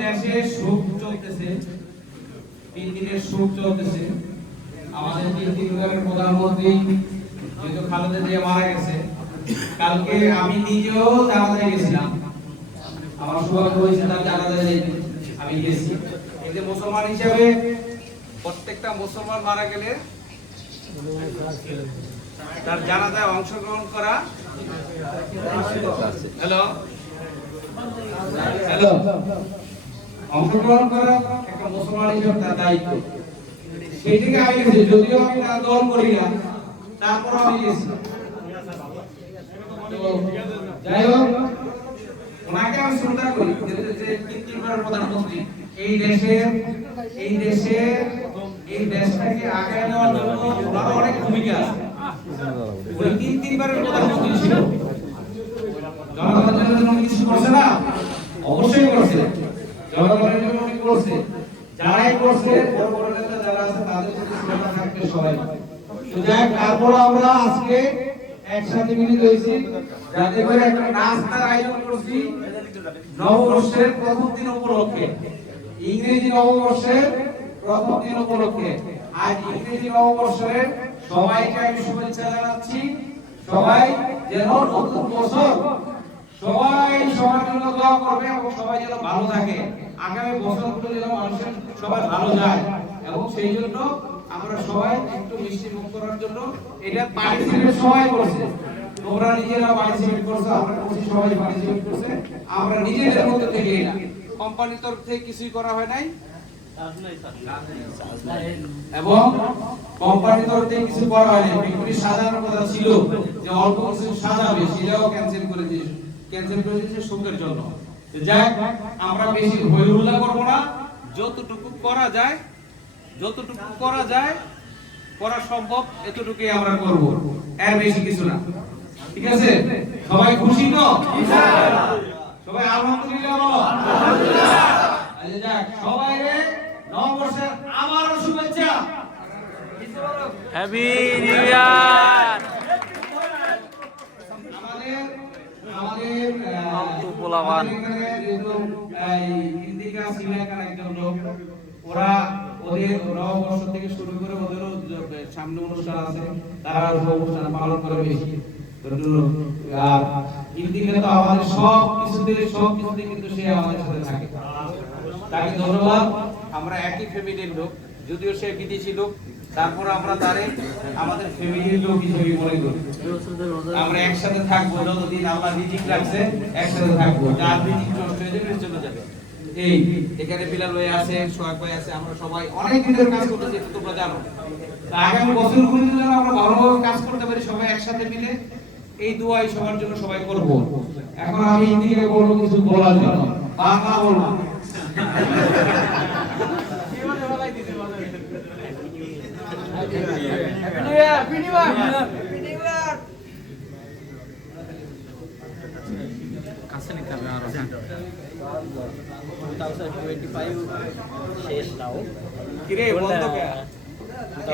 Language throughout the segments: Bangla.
দেশে শোক চলতেছে, 3 দিনের শোক চলতেছে। আমাদের তিনবারের প্রধানমন্ত্রী যেহেতু খালেদা জিয়া মারা গেছে, কালকে আমি নিজেও জানাজায় গেছিলাম। আমার সৌভাগ্য হয়েছে তার জানাজায় যেতে, আমি গেছি। এই যে মুসলমান হিসেবে প্রত্যেকটা মুসলমান মারা গেলে তার জানাজায় অংশগ্রহণ করা, হ্যালো হ্যালো অংশগ্রহণ করা একটা মুসলমান হিসেবে তার দায়িত্ব। সেই থেকে আমি গেছি, যদিও আমি তার দল করি না, তারপর আমি গেছি। যাই হোক, ওনাকে আমি শ্রদ্ধা করি যে তিনবারের প্রধানমন্ত্রী। এই দেশটাকে আগায় নেওয়ার জন্য ওনার অনেক ভূমিকা আছে। উনি তিনবারের প্রধানমন্ত্রী ছিল। জনগণের জন্য কিছু করছে না? অবশ্যই করছে। জনগণের জন্য উনি করছে। যারাই করছে, বড় বড় নেতা যারা আছে তাদের প্রতি শ্রদ্ধা থাকবে সবাই। তো যাই, তারপর আমরা আজকে একসাথে মিলিত হয়েছি, যাতে করে একটা নাস্তার আয়োজন করছি নববর্ষের প্রথম দিন উপলক্ষে, ইংরেজি নববর্ষের প্রথম দিন উপলক্ষে। আজ ইংরেজি নববর্ষের সবাইকে আমি শুভেচ্ছা জানাচ্ছি। সবাই যেন নতুন বছর সবাই সবার জন্য দোয়া করবে এবং সবাই যেন ভালো থাকে, আগামী বছরগুলো যেন মানুষের সবাই ভালো যায়। এবং সেই জন্য আমরা সবাই একটু মিষ্টি মুখ করার জন্য এটা পার্টিসিপেট সবাই করছে। তোমরা নিজেরা পার্টিসিপেট করছো, আমরা করছি, সবাই পার্টিসিপেট করছে। আমরা নিজেদের মধ্যে থেকে এটা কোম্পানির তরফ থেকে কিছুই করা হয় নাই, এবং কোম্পানির তরফ থেকে কিছু করা হয় নাই। বিক্রি সাজানোর কথা ছিল যে অল্প কিছু সাজাবে, সেটাও ক্যান্সেল করে দিয়েছে শোকের জন্য। যাই, আমরা বেশি হই হুল্লা করবো না, যতটুকু করা যায় করা সম্ভব এতটুকুই আমরা করব, এর বেশি কিছু না। ঠিক আছে? সবাই খুশি তো? ইনশাআল্লাহ। সবাই আলহামদুলিল্লাহ বলো। আলহামদুলিল্লাহ। আচ্ছা যাক, সবাইকে নববর্ষের আবারও শুভেচ্ছা। Happy new year. আমাদের পোলাবান ইন্দিকা শ্রীলঙ্কার একজন লোক, ওদের নববর্ষ থেকে শুরু করে ওদেরও সামনে অনুষ্ঠান আছে, তারা অনুষ্ঠান পালন করে বেশি। আর ইন্দিকা তো আমাদের সব কিছুতে কিন্তু সে আমাদের সাথে থাকে, তাকে ধন্যবাদ। আমরা একই ফ্যামিলির লোক, যদিও সে বিদেশি লোক, তারপর আমরা তারে আমাদের ফ্যামিলির লোক হিসেবে মনে করি। আমরা একসাথে থাকবো, যতদিন আল্লাহ রিজিক রাখছে একসাথে থাকবো। যার রিজিক নষ্ট হয়ে যাবে চলে যাবে। এই এখানে বিলাল ভাই আছে, সোহাগ ভাই আছে, আমরা সবাই অনেক দিনের কাজ করতেছি, তোমরা জানো। আগামী বছরগুলোতে যেন আমরা ভালোভাবে কাজ করতে পারি সবাই একসাথে মিলে, এই দোয়াই সবার জন্য সবাই করব। এখন আমি ইন্দিকে বলবো কিছু বলার জন্য, বাংলা বলবো।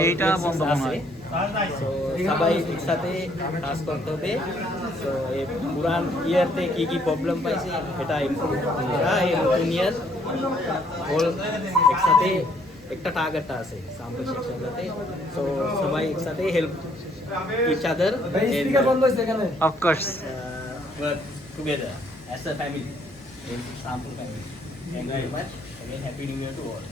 এইটা বন্ধ হয়, সবাই একসাথে কাজ করতে হবে। তো এই পুরান ইয়ারতে কি কি প্রবলেম পাইছে এটা ইমপ্রুভ করা, এই নতুন ইয়ার হোল একসাথে একটা টার্গেট আছে সামনে সেকশনটাতে। তো সবাই একসাথে help each other of course work together as a family in Sampul family. Thank you very much. Again, happy new year to all.